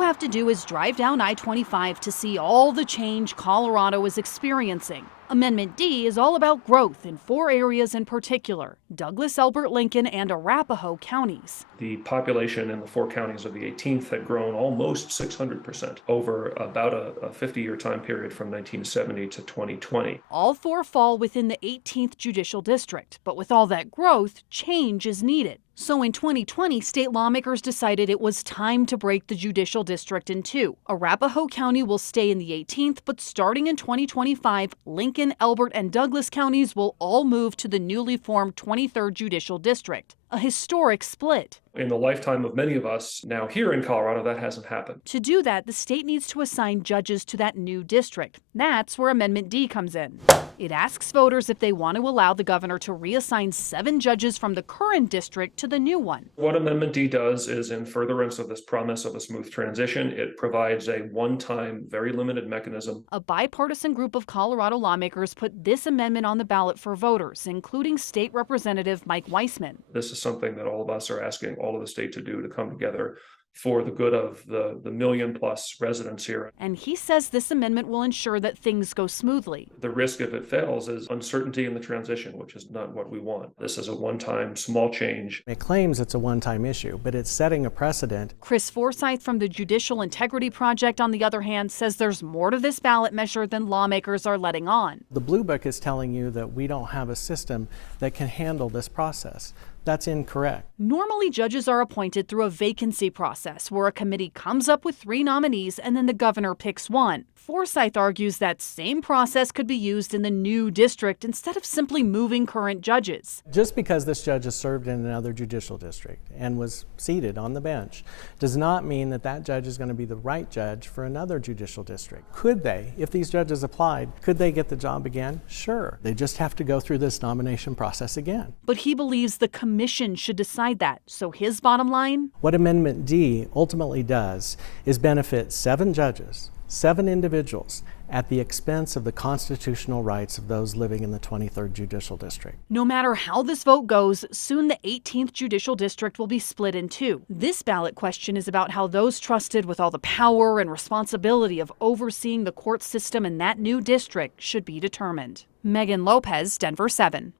you have to do is drive down I-25 to see all the change Colorado is experiencing. Amendment D is all about growth in 4 areas in particular: Douglas, Elbert, Lincoln, and Arapahoe counties. The population in the 4 counties of the 18th had grown almost 600% over about a 50-year time period from 1970 to 2020. All 4 fall within the 18th Judicial District, but with all that growth, change is needed. So in 2020, state lawmakers decided it was time to break the judicial district in 2. Arapahoe County will stay in the 18th, but starting in 2025, Lincoln, Elbert, and Douglas counties will all move to the newly formed 23rd Judicial District. A historic split. In the lifetime of many of us now here in Colorado, that hasn't happened. To do that, the state needs to assign judges to that new district. That's where Amendment D comes in. It asks voters if they want to allow the governor to reassign 7 judges from the current district to the new one. What Amendment D does is, in furtherance of this promise of a smooth transition, it provides a one-time, very limited mechanism. A bipartisan group of Colorado lawmakers put this amendment on the ballot for voters, including State Representative Mike Weissman. This is something that all of us are asking all of the state to do, to come together for the good of the million-plus residents here. And he says this amendment will ensure that things go smoothly. The risk, if it fails, is uncertainty in the transition, which is not what we want. This is a one-time small change. It claims it's a one-time issue, but it's setting a precedent. Chris Forsyth from the Judicial Integrity Project, on the other hand, says there's more to this ballot measure than lawmakers are letting on. The Blue Book is telling you that we don't have a system that can handle this process. That's incorrect. Normally, judges are appointed through a vacancy process where a committee comes up with 3 nominees and then the governor picks one. Forsyth argues that same process could be used in the new district instead of simply moving current judges. Just because this judge has served in another judicial district and was seated on the bench does not mean that that judge is going to be the right judge for another judicial district. Could they, if these judges applied, could they get the job again? Sure. They just have to go through this nomination process again. But he believes the commission should decide that. So his bottom line? What Amendment D ultimately does is benefit 7 judges, 7 individuals, at the expense of the constitutional rights of those living in the 23rd Judicial District. No matter how this vote goes, soon the 18th Judicial District will be split in 2. This ballot question is about how those trusted with all the power and responsibility of overseeing the court system in that new district should be determined. Megan Lopez, Denver 7.